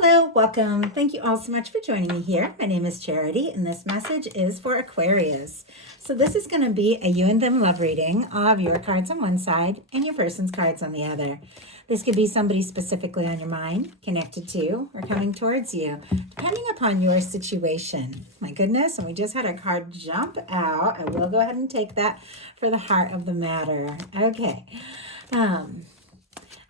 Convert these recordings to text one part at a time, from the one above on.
Hello, welcome. Thank you all so much for joining me here. My name is Charity, and this message is for Aquarius. So this is going to be a you and them love reading of your cards on one side and your person's cards on the other. This could be somebody specifically on your mind, connected to, or coming towards you, depending upon your situation. My goodness, and we just had a card jump out. I will go ahead and take that for the heart of the matter. Okay.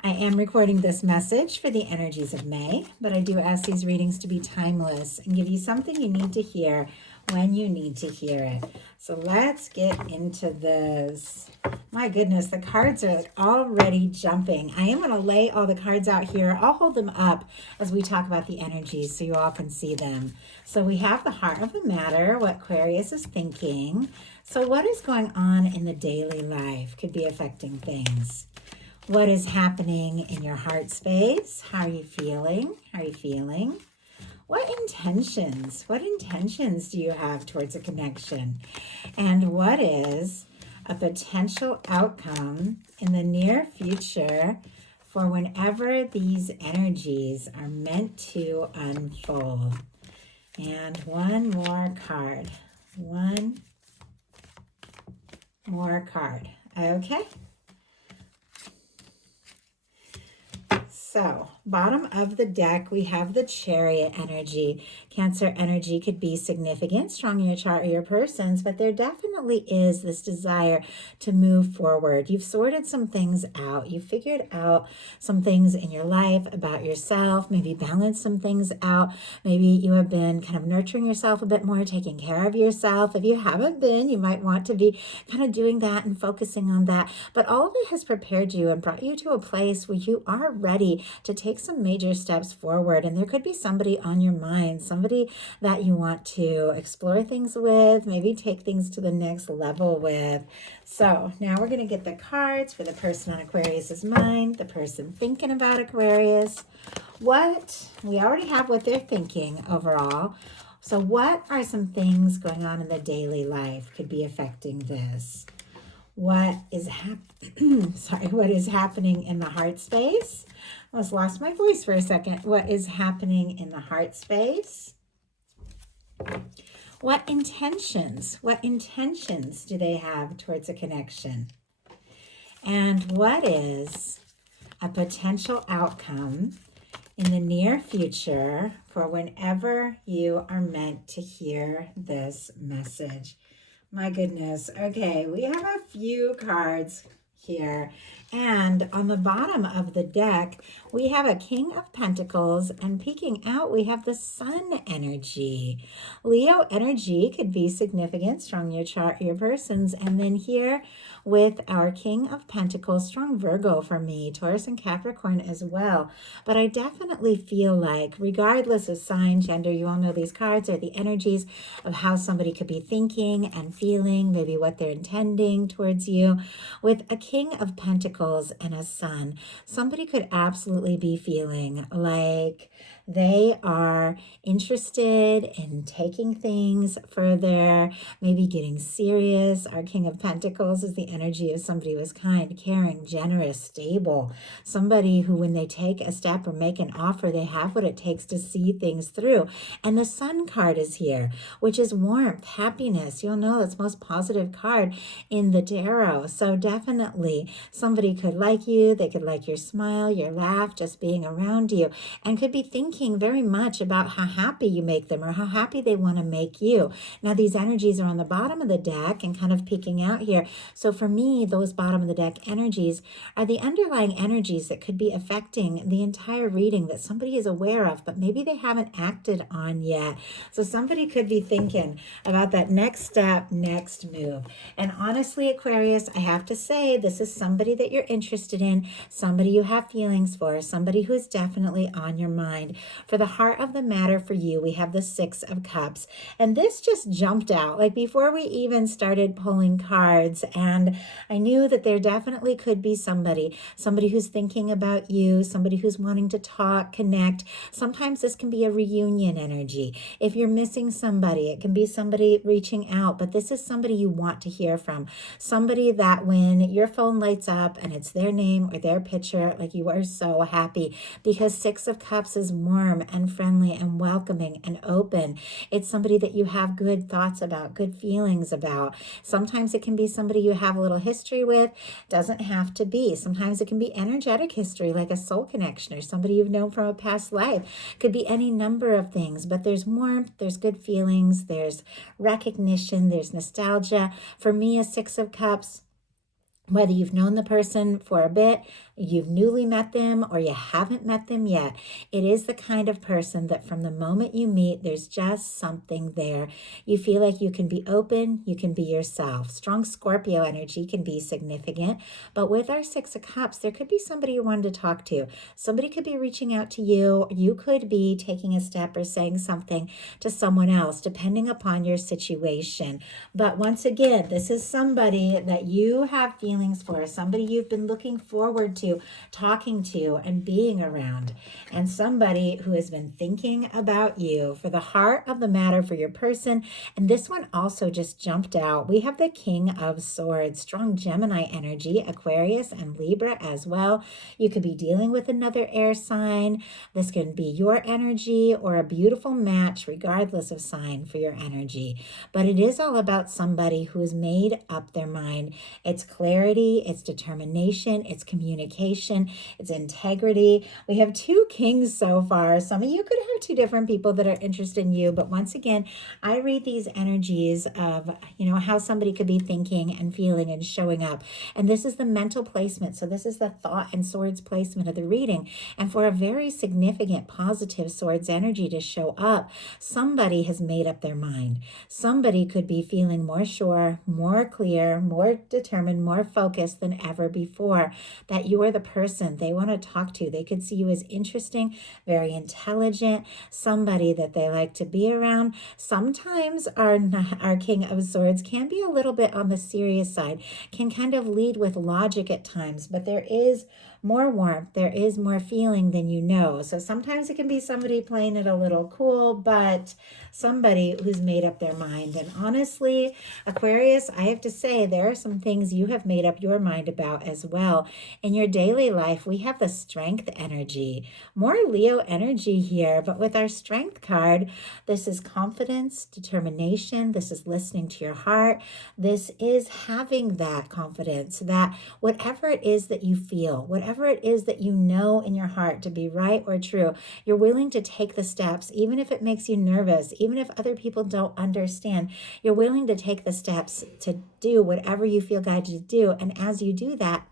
I am recording this message for the energies of May, but I do ask these readings to be timeless and give you something you need to hear when you need to hear it. So let's get into this. My goodness, the cards are already jumping. I am going to lay all the cards out here. I'll hold them up as we talk about the energies so you all can see them. So we have the heart of the matter, what Aquarius is thinking. So what is going on in the daily life could be affecting things. What is happening in your heart space? How are you feeling? How are you feeling? What intentions do you have towards a connection? And what is a potential outcome in the near future for whenever these energies are meant to unfold? And one more card. One more card. Okay. So, bottom of the deck, we have the Chariot energy. Cancer energy could be significant, strong in your chart or your person's, but there definitely is this desire to move forward. You've sorted some things out. You've figured out some things in your life about yourself, maybe balanced some things out. Maybe you have been kind of nurturing yourself a bit more, taking care of yourself. If you haven't been, you might want to be kind of doing that and focusing on that. But all of it has prepared you and brought you to a place where you are ready to take some major steps forward. And there could be somebody on your mind, somebody that you want to explore things with, maybe take things to the next level with. So now we're going to get the cards for the person on Aquarius's mind, the person thinking about Aquarius. We already have what they're thinking overall. So what are some things going on in the daily life could be affecting this? What is happening in the heart space? I almost lost my voice for a second. What is happening in the heart space? What intentions do they have towards a connection? And what is a potential outcome in the near future for whenever you are meant to hear this message? My goodness. Okay, we have a few cards here. And on the bottom of the deck, we have a King of Pentacles, and peeking out, we have the Sun energy. Leo energy could be significant, strong in your chart, your person's. And then here with our King of Pentacles, strong Virgo for me, Taurus and Capricorn as well. But I definitely feel like, regardless of sign, gender, you all know these cards are the energies of how somebody could be thinking and feeling, maybe what they're intending towards you. With a King of Pentacles and a Sun, somebody could absolutely be feeling like they are interested in taking things further, maybe getting serious. Our King of Pentacles is the energy of somebody who is kind, caring, generous, stable. Somebody who, when they take a step or make an offer, they have what it takes to see things through. And the Sun card is here, which is warmth, happiness. You'll know that's the most positive card in the tarot. So definitely somebody could like you. They could like your smile, your laugh, just being around you, and could be thinking very much about how happy you make them or how happy they want to make you. Now, these energies are on the bottom of the deck and kind of peeking out here. So for me, those bottom of the deck energies are the underlying energies that could be affecting the entire reading that somebody is aware of, but maybe they haven't acted on yet. So somebody could be thinking about that next step, next move. And honestly, Aquarius, I have to say, this is somebody that you're interested in, somebody you have feelings for, somebody who is definitely on your mind. For the heart of the matter for you, we have the Six of Cups. And this just jumped out, like before we even started pulling cards. And I knew that there definitely could be somebody who's thinking about you, somebody who's wanting to talk, connect. Sometimes this can be a reunion energy. If you're missing somebody, it can be somebody reaching out, but this is somebody you want to hear from. Somebody that when your phone lights up and it's their name or their picture, like you are so happy, because Six of Cups is more warm and friendly and welcoming and open. It's somebody that you have good thoughts about, good feelings about. Sometimes it can be somebody you have a little history with. Doesn't have to be. Sometimes it can be energetic history, like a soul connection or somebody you've known from a past life. Could be any number of things, but there's warmth, there's good feelings, there's recognition, there's nostalgia. For me, a Six of Cups, whether you've known the person for a bit, you've newly met them, or you haven't met them yet, it is the kind of person that from the moment you meet, there's just something there. You feel like you can be open, you can be yourself. Strong Scorpio energy can be significant, but with our Six of Cups, there could be somebody you wanted to talk to. Somebody could be reaching out to you. You could be taking a step or saying something to someone else, depending upon your situation. But once again, this is somebody that you have feelings for, somebody you've been looking forward to talking to and being around, and somebody who has been thinking about you for the heart of the matter for your person. And this one also just jumped out. We have the King of Swords, strong Gemini energy, Aquarius and Libra as well. You could be dealing with another air sign. This can be your energy or a beautiful match regardless of sign for your energy. But it is all about somebody who has made up their mind. It's clarity, it's determination, it's communication, it's integrity. We have two kings so far. Some of you could have two different people that are interested in you, but once again, I read these energies of, how somebody could be thinking and feeling and showing up. And this is the mental placement. So this is the thought and swords placement of the reading. And for a very significant positive swords energy to show up, somebody has made up their mind. Somebody could be feeling more sure, more clear, more determined, more focused than ever before, that you are the person they want to talk to. They could see you as interesting, very intelligent, somebody that they like to be around. Sometimes our King of Swords can be a little bit on the serious side, can kind of lead with logic at times, but there is more warmth, there is more feeling than you know. So sometimes it can be somebody playing it a little cool, but somebody who's made up their mind. And honestly, Aquarius, I have to say, there are some things you have made up your mind about as well. In your daily life, we have the Strength energy, more Leo energy here, but with our Strength card, this is confidence, determination, this is listening to your heart, this is having that confidence that whatever it is that you feel, whatever it is that you know in your heart to be right or true, you're willing to take the steps, even if it makes you nervous, even if other people don't understand, you're willing to take the steps to do whatever you feel guided to do. And as you do that,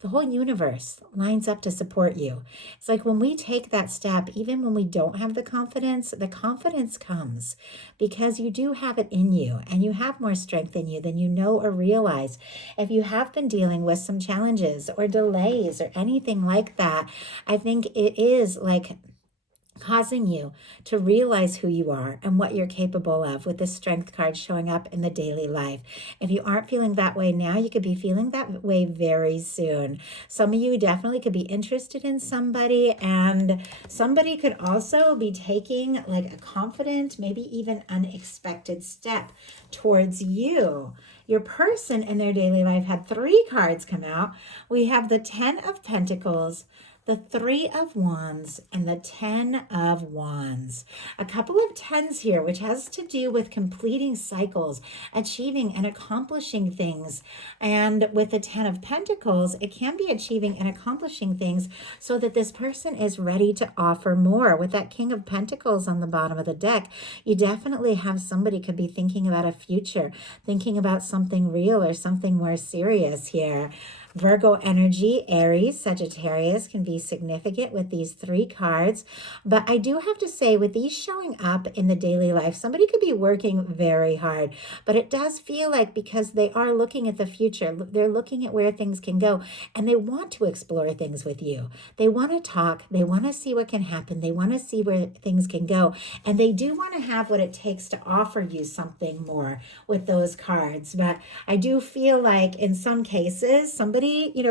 the whole universe lines up to support you. It's like when we take that step, even when we don't have the confidence comes because you do have it in you and you have more strength in you than you know or realize. If you have been dealing with some challenges or delays or anything like that, I think it is like causing you to realize who you are and what you're capable of with the Strength card showing up in the daily life. If you aren't feeling that way now, you could be feeling that way very soon. Some of you definitely could be interested in somebody, and somebody could also be taking like a confident, maybe even unexpected step towards you. Your person in their daily life had 3 cards come out. We have the 10 of Pentacles, the 3 of Wands, and the 10 of Wands. A couple of 10s here, which has to do with completing cycles, achieving and accomplishing things. And with the 10 of Pentacles, it can be achieving and accomplishing things so that this person is ready to offer more. With that King of Pentacles on the bottom of the deck, you definitely have somebody could be thinking about a future, thinking about something real or something more serious here. Virgo energy, Aries, Sagittarius can be significant with these 3 cards. But I do have to say, with these showing up in the daily life, somebody could be working very hard. But it does feel like because they are looking at the future, they're looking at where things can go, and they want to explore things with you. They want to talk. They want to see what can happen. They want to see where things can go. And they do want to have what it takes to offer you something more with those cards. But I do feel like in some cases, somebody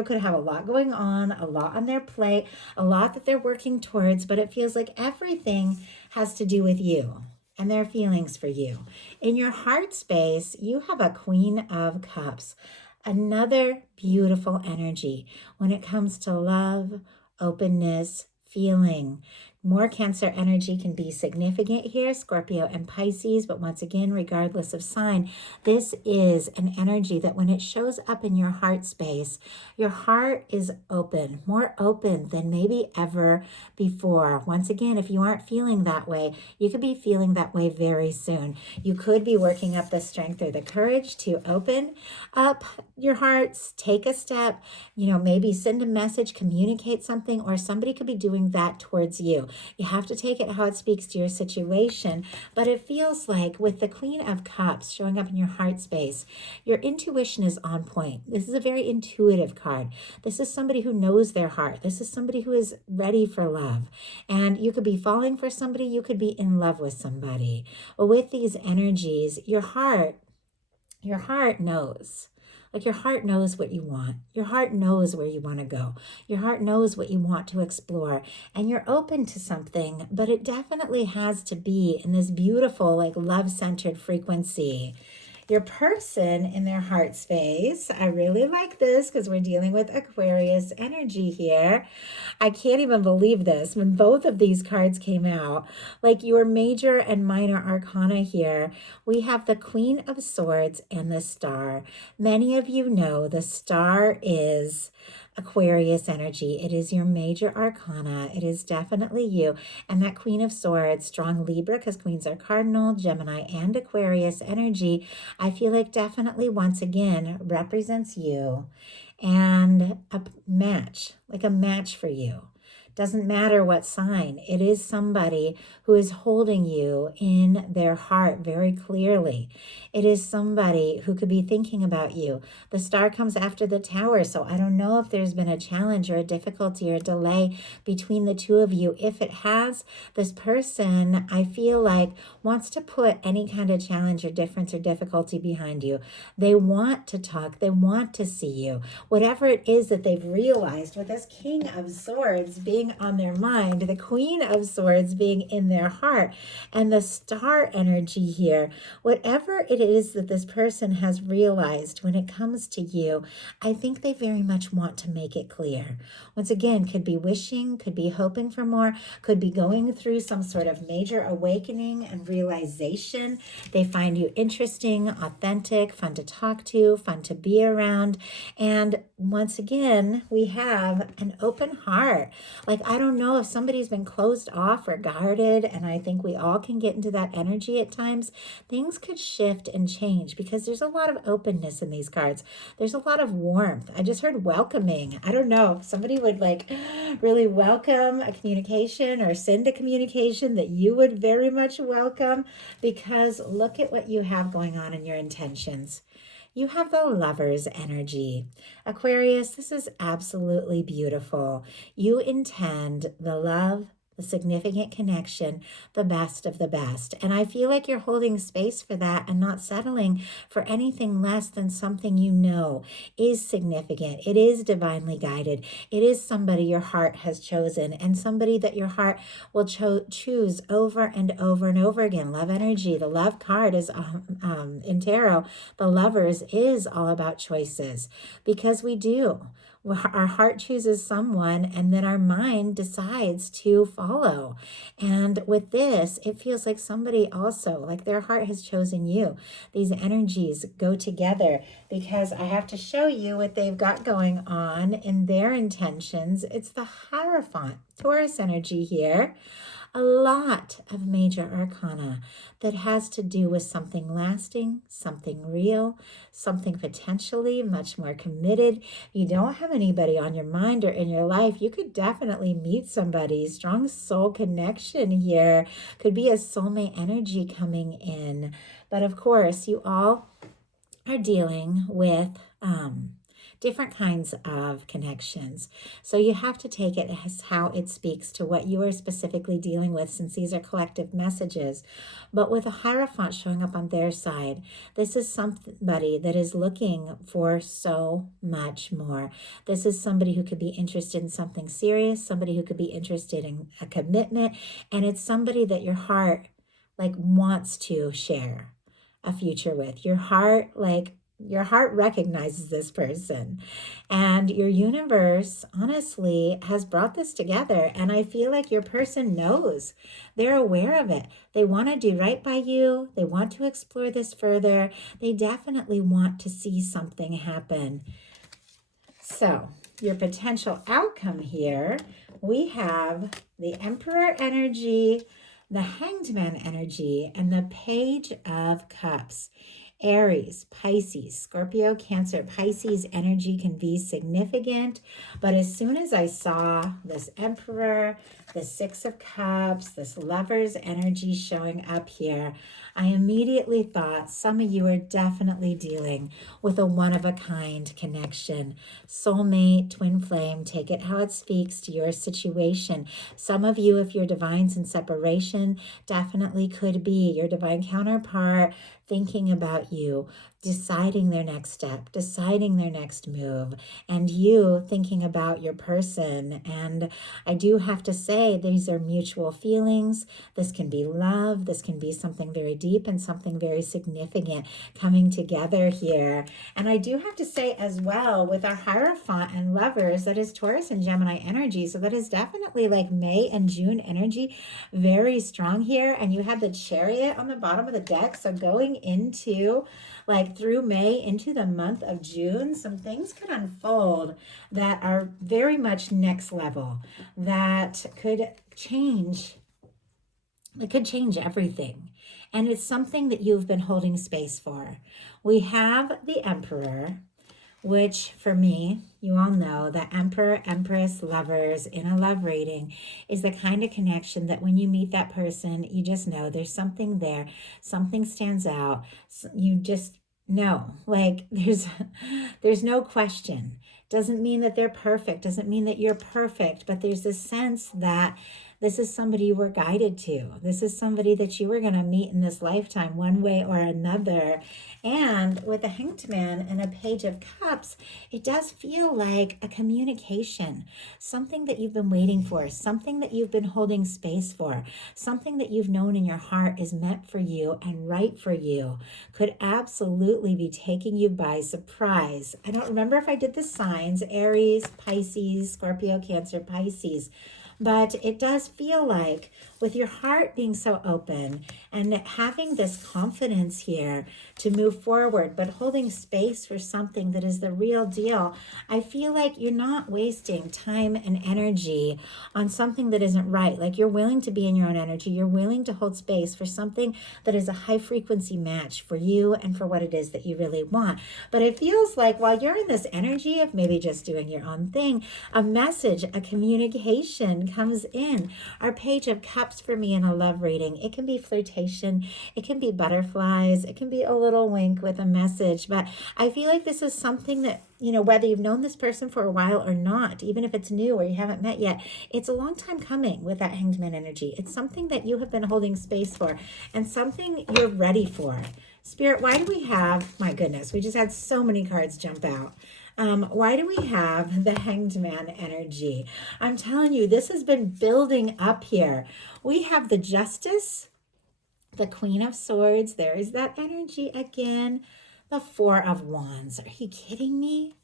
could have a lot going on, a lot on their plate, a lot that they're working towards, but it feels like everything has to do with you and their feelings for you. In your heart space, you have a Queen of Cups, another beautiful energy when it comes to love, openness, feeling. More Cancer energy can be significant here, Scorpio and Pisces, but once again, regardless of sign, this is an energy that when it shows up in your heart space, your heart is open, more open than maybe ever before. Once again, if you aren't feeling that way, you could be feeling that way very soon. You could be working up the strength or the courage to open up your hearts, take a step, maybe send a message, communicate something, or somebody could be doing that towards you. You have to take it how it speaks to your situation, but it feels like with the Queen of Cups showing up in your heart space, your intuition is on point. This is a very intuitive card. This is somebody who knows their heart. This is somebody who is ready for love. And you could be falling for somebody, you could be in love with somebody. But with these energies, your heart knows. Like your heart knows what you want. Your heart knows where you want to go. Your heart knows what you want to explore. And you're open to something, but it definitely has to be in this beautiful, like love-centered frequency. Your person in their heart space, I really like this because we're dealing with Aquarius energy here. I can't even believe this. When both of these cards came out, like your major and minor arcana here, we have the Queen of Swords and the Star. Many of you know the Star is Aquarius energy. It is your major arcana. It is definitely you. And that Queen of Swords, strong Libra, because queens are cardinal, Gemini, and Aquarius energy, I feel like definitely once again represents you and a match, like a match for you. Doesn't matter what sign. It is somebody who is holding you in their heart very clearly. It is somebody who could be thinking about you. The Star comes after the Tower, so I don't know if there's been a challenge or a difficulty or a delay between the two of you. If it has, this person, I feel like, wants to put any kind of challenge or difference or difficulty behind you. They want to talk. They want to see you. Whatever it is that they've realized with this King of Swords being on their mind, the Queen of Swords being in their heart, and the Star energy here, whatever it is that this person has realized when it comes to you, I think they very much want to make it clear. Once again, could be wishing, could be hoping for more, could be going through some sort of major awakening and realization. They find you interesting, authentic, fun to talk to, fun to be around. And once again, we have an open heart. Like, I don't know if somebody's been closed off or guarded, and I think we all can get into that energy at times. Things could shift and change because there's a lot of openness in these cards. There's a lot of warmth. I just heard welcoming. I don't know if somebody would like really welcome a communication or send a communication that you would very much welcome, because look at what you have going on in your intentions. You have the Lover's energy. Aquarius, this is absolutely beautiful. You intend the love, the significant connection, the best of the best. And I feel like you're holding space for that and not settling for anything less than something you know is significant. It is divinely guided. It is somebody your heart has chosen, and somebody that your heart will choose over and over and over again. Love energy. The love card is in tarot. The Lovers is all about choices, because we do. Our heart chooses someone, and then our mind decides to follow. And with this, it feels like somebody also, like their heart has chosen you. These energies go together, because I have to show you what they've got going on in their intentions. It's the Hierophant, Taurus energy here. A lot of major arcana that has to do with something lasting, something real, something potentially much more committed. You don't have anybody on your mind or in your life. You could definitely meet somebody. Strong soul connection here. Could be a soulmate energy coming in. But of course, you all are dealing with different kinds of connections. So you have to take it as how it speaks to what you are specifically dealing with, since these are collective messages. But with a Hierophant showing up on their side, this is somebody that is looking for so much more. This is somebody who could be interested in something serious, somebody who could be interested in a commitment, and it's somebody that your heart like wants to share a future with. Your heart like Your heart recognizes this person, and your universe honestly has brought this together. And I feel like your person knows, they're aware of it. They want to do right by you. They want to explore this further. They definitely want to see something happen. So your potential outcome here, we have the Emperor energy, the Hanged Man energy, and the Page of Cups. Aries, Pisces, Scorpio, Cancer, Pisces energy can be significant. But as soon as I saw this Emperor, the Six of Cups, this Lover's energy showing up here, I immediately thought some of you are definitely dealing with a one-of-a-kind connection. Soulmate, twin flame, take it how it speaks to your situation. Some of you, if you're divines in separation, definitely could be your divine counterpart thinking about you, deciding their next step, deciding their next move, and you thinking about your person. And I do have to say, these are mutual feelings. This can be love. This can be something very deep and something very significant coming together here. And I do have to say as well, with our Hierophant and Lovers, that is Taurus and Gemini energy. So that is definitely like May and June energy, very strong here. And you have the Chariot on the bottom of the deck. So going into like through May into the month of June, some things could unfold that are very much next level, that could change. It could change everything. And it's something that you've been holding space for. We have the Emperor, which for me, you all know that Emperor, Empress, Lovers in a love rating is the kind of connection that when you meet that person, you just know there's something there, something stands out. You just know, like there's no question. Doesn't mean that they're perfect, doesn't mean that you're perfect, but there's a sense that this is somebody you were guided to. This is somebody that you were going to meet in this lifetime one way or another. And with a Hanged Man and a Page of Cups, it does feel like a communication, something that you've been waiting for, something that you've been holding space for, something that you've known in your heart is meant for you and right for you, could absolutely be taking you by surprise. I don't remember if I did the signs, Aries, Pisces, Scorpio, Cancer, Pisces. But it does feel like with your heart being so open and having this confidence here to move forward, but holding space for something that is the real deal, I feel like you're not wasting time and energy on something that isn't right. Like you're willing to be in your own energy. You're willing to hold space for something that is a high frequency match for you and for what it is that you really want. But it feels like while you're in this energy of maybe just doing your own thing, a message, a communication comes in. Our Page of Cups for me in a love reading, it can be flirtation, it can be butterflies, it can be a little wink with a message. But I feel like this is something that, you know, whether you've known this person for a while or not, even if it's new or you haven't met yet, it's a long time coming with that Hanged Man energy. It's something that you have been holding space for and something you're ready for. Spirit, why do we have, my goodness, we just had so many cards jump out. Why do we have the Hanged Man energy? I'm telling you, this has been building up here. We have the Justice, the Queen of Swords. There is that energy again. The Four of Wands. Are you kidding me?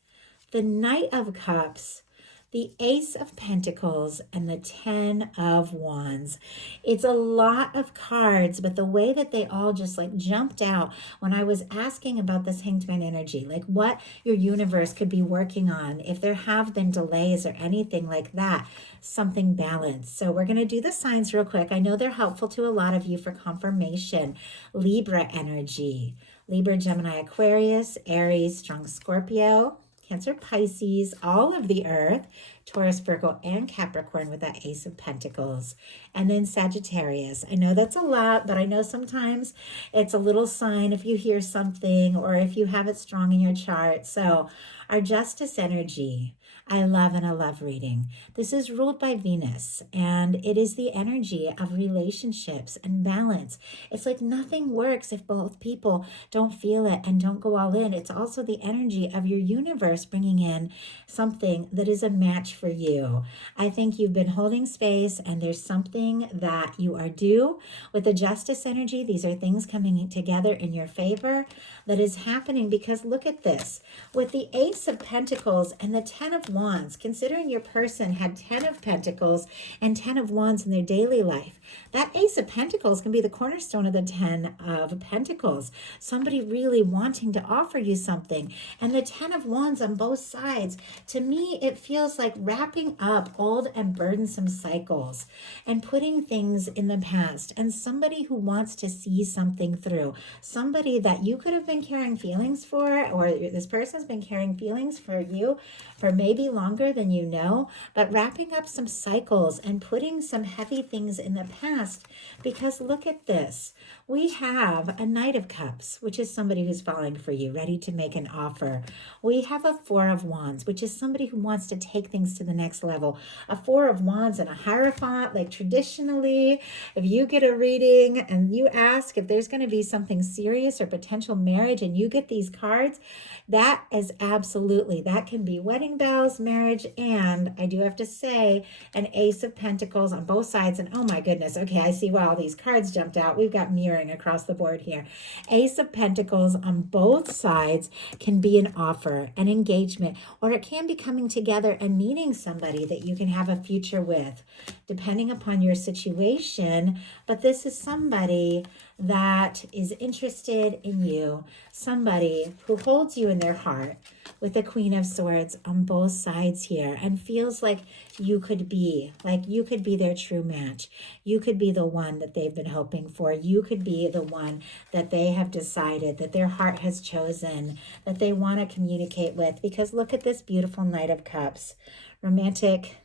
The Knight of Cups, the Ace of Pentacles, and the Ten of Wands. It's a lot of cards, but the way that they all just like jumped out when I was asking about this Hanged Man energy, like what your universe could be working on, if there have been delays or anything like that, something balanced. So we're going to do the signs real quick. I know they're helpful to a lot of you for confirmation. Libra energy. Libra, Gemini, Aquarius, Aries, strong Scorpio, Cancer, Pisces, all of the earth, Taurus, Virgo, and Capricorn with that Ace of Pentacles. And then Sagittarius. I know that's a lot, but I know sometimes it's a little sign if you hear something or if you have it strong in your chart. So our Justice energy, I love and a love reading. This is ruled by Venus, and it is the energy of relationships and balance. It's like nothing works if both people don't feel it and don't go all in. It's also the energy of your universe bringing in something that is a match for you. I think you've been holding space, and there's something that you are due. With the Justice energy, these are things coming together in your favor that is happening, because look at this. With the Ace of Pentacles and the Ten of Wands, considering your person had 10 of Pentacles and 10 of Wands in their daily life, that Ace of Pentacles can be the cornerstone of the 10 of Pentacles. Somebody really wanting to offer you something. And the 10 of Wands on both sides, to me, it feels like wrapping up old and burdensome cycles and putting things in the past. And somebody who wants to see something through. Somebody that you could have been carrying feelings for, or this person's been carrying feelings for you for maybe longer than you know, but wrapping up some cycles and putting some heavy things in the past. Because look at this. We have a Knight of Cups, which is somebody who's falling for you, ready to make an offer. We have a Four of Wands, which is somebody who wants to take things to the next level. A Four of Wands and a Hierophant, like traditionally, if you get a reading and you ask if there's going to be something serious or potential marriage and you get these cards, that is absolutely, that can be wedding bells, marriage, and I do have to say an Ace of Pentacles on both sides. And oh my goodness, okay, I see why all these cards jumped out. We've got mirroring across the board here. Ace of Pentacles on both sides can be an offer, an engagement, or it can be coming together and meeting somebody that you can have a future with, depending upon your situation. But this is somebody that is interested in you, somebody who holds you in their heart, with the Queen of Swords on both sides here, and feels like you could be their true match. You could be the one that they've been hoping for. You could be the one that they have decided, that their heart has chosen, that they want to communicate with. Because look at this beautiful Knight of Cups. Romantic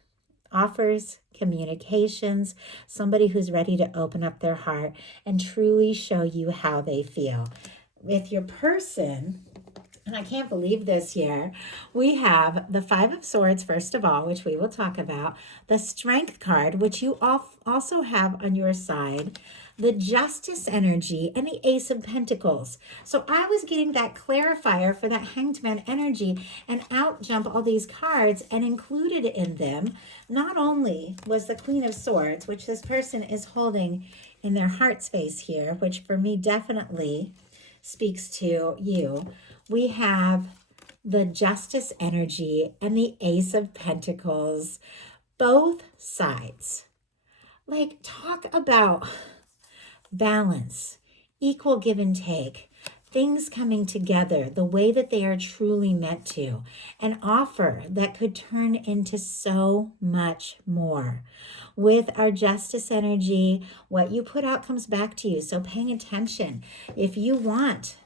offers, communications, somebody who's ready to open up their heart and truly show you how they feel. With your person, and I can't believe this here, we have the Five of Swords, first of all, which we will talk about, the Strength card, which you also have on your side, the Justice energy, and the Ace of Pentacles. So I was getting that clarifier for that Hanged Man energy, and out jump all these cards, and included in them, not only was the Queen of Swords, which this person is holding in their heart space here, which for me definitely speaks to you. We have the Justice energy and the Ace of Pentacles, both sides. Like, talk about balance, equal give and take, things coming together the way that they are truly meant to, an offer that could turn into so much more. With our Justice energy, what you put out comes back to you. So paying attention. If you want,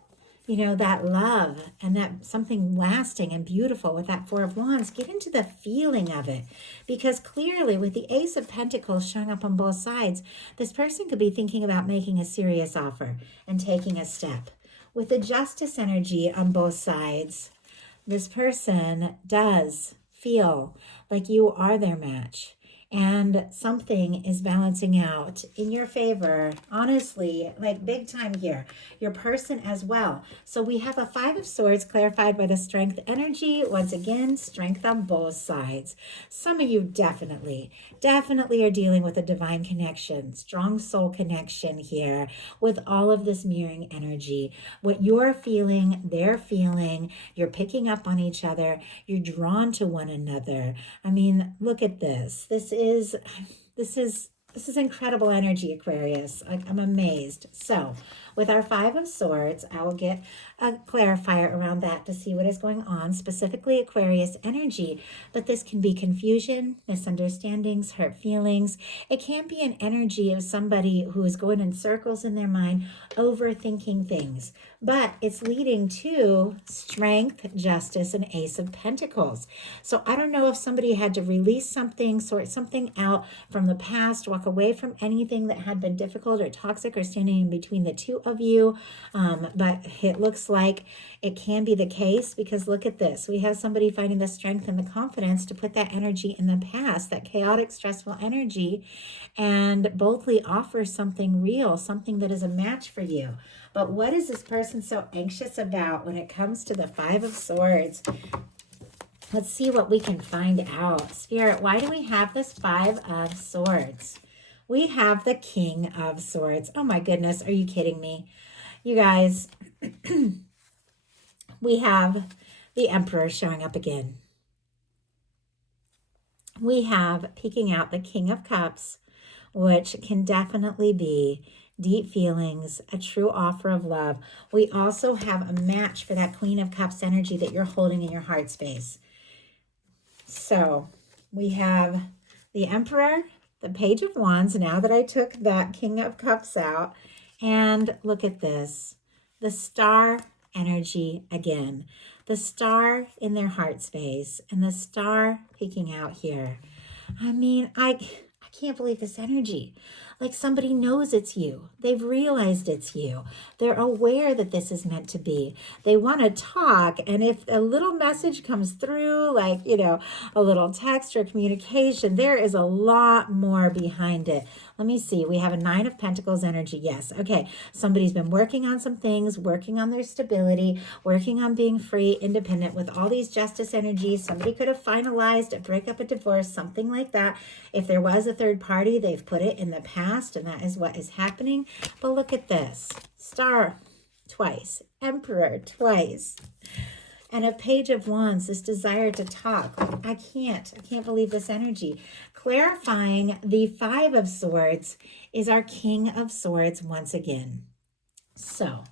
that love and that something lasting and beautiful with that Four of Wands, get into the feeling of it. Because clearly with the Ace of Pentacles showing up on both sides, this person could be thinking about making a serious offer and taking a step. With the Justice energy on both sides, this person does feel like you are their match. And something is balancing out in your favor, honestly, like big time here. Your person as well. So we have a Five of Swords clarified by the Strength energy. Once again, strength on both sides. Some of you definitely are dealing with a divine connection, strong soul connection here with all of this mirroring energy. What you're feeling, they're feeling, you're picking up on each other, you're drawn to one another. I mean, look at this. This is incredible energy, Aquarius. I'm amazed. So with our Five of Swords, I will get a clarifier around that to see what is going on, specifically Aquarius energy. But this can be confusion, misunderstandings, hurt feelings. It can be an energy of somebody who is going in circles in their mind, overthinking things. But it's leading to Strength, Justice, and Ace of Pentacles. So I don't know if somebody had to release something, sort something out from the past, walk walk away from anything that had been difficult or toxic or standing in between the two of you. But it looks like it can be the case, because look at this. We have somebody finding the strength and the confidence to put that energy in the past, that chaotic, stressful energy, and boldly offer something real, something that is a match for you. But what is this person so anxious about when it comes to the Five of Swords? Let's see what we can find out. Spirit, why do we have this Five of Swords? We have the King of Swords. Oh my goodness, are you kidding me? You guys, we have the Emperor showing up again. We have peeking out the King of Cups, which can definitely be deep feelings, a true offer of love. We also have a match for that Queen of Cups energy that you're holding in your heart space. So we have the Emperor, the Page of Wands, now that I took that King of Cups out. And look at this, the Star energy again. The Star in their heart space and the Star peeking out here. I mean, I can't believe this energy. Like somebody knows it's you. They've realized it's you. They're aware that this is meant to be. They want to talk. And if a little message comes through, like, you know, a little text or communication, there is a lot more behind it. Let me see. We have a Nine of Pentacles energy. Yes. Okay. Somebody's been working on some things, working on their stability, working on being free, independent with all these justice energies. Somebody could have finalized a breakup, a divorce, something like that. If there was a third party, they've put it in the past. And that is what is happening. But look at this. Star twice. Emperor twice. And a Page of Wands, this desire to talk. I can't believe this energy. Clarifying the Five of Swords is our King of Swords once again. So,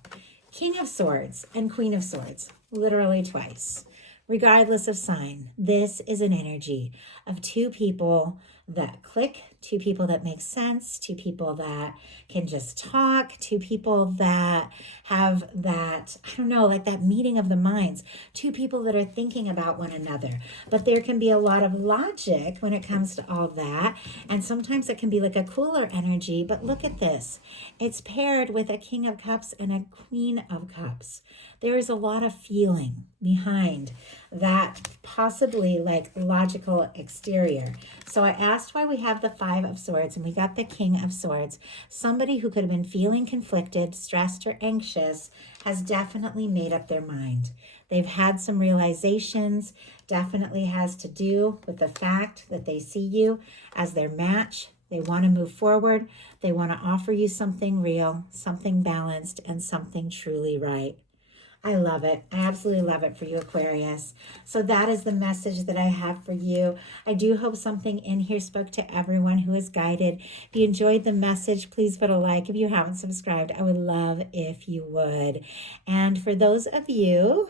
King of Swords and Queen of Swords, literally twice. Regardless of sign, this is an energy of two people that click, two people that make sense, two people that can just talk, two people that have that, I don't know, like that meeting of the minds, two people that are thinking about one another. But there can be a lot of logic when it comes to all that. And sometimes it can be like a cooler energy. But look at this. It's paired with a King of Cups and a Queen of Cups. There is a lot of feeling behind that possibly like logical exterior. So I asked why we have the Five of Swords and we got the King of Swords. Somebody who could have been feeling conflicted, stressed, or anxious has definitely made up their mind. They've had some realizations, definitely has to do with the fact that they see you as their match. They want to move forward. They want to offer you something real, something balanced, and something truly right. I love it. I absolutely love it for you, Aquarius. So that is the message that I have for you. I do hope something in here spoke to everyone who is guided. If you enjoyed the message, please put a like. If you haven't subscribed, I would love if you would. And for those of you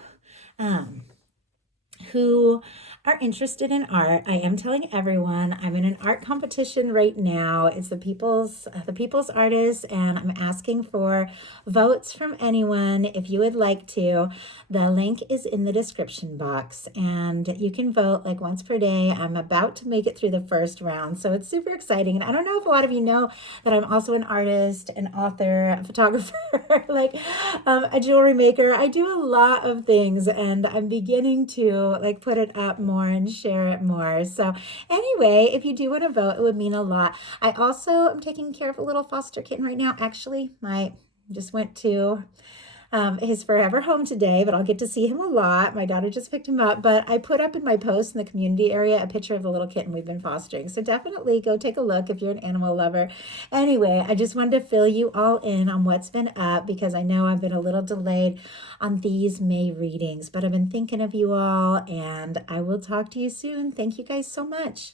who are interested in art, I am telling everyone I'm in an art competition right now. It's the People's Artists, and I'm asking for votes from anyone if you would like to. The link is in the description box, and you can vote like once per day. I'm about to make it through the first round, so it's super exciting. And I don't know if a lot of you know that I'm also an artist, an author, a photographer, like a jewelry maker. I do a lot of things, and I'm beginning to like put it up more and share it more. So anyway, if you do want to vote, it would mean a lot. I also am taking care of a little foster kitten right now. Actually, just went to his forever home today, but I'll get to see him a lot. My daughter just picked him up, but I put up in my post in the community area a picture of the little kitten we've been fostering. So definitely go take a look if you're an animal lover. Anyway, I just wanted to fill you all in on what's been up because I know I've been a little delayed on these May readings, but I've been thinking of you all and I will talk to you soon. Thank you guys so much.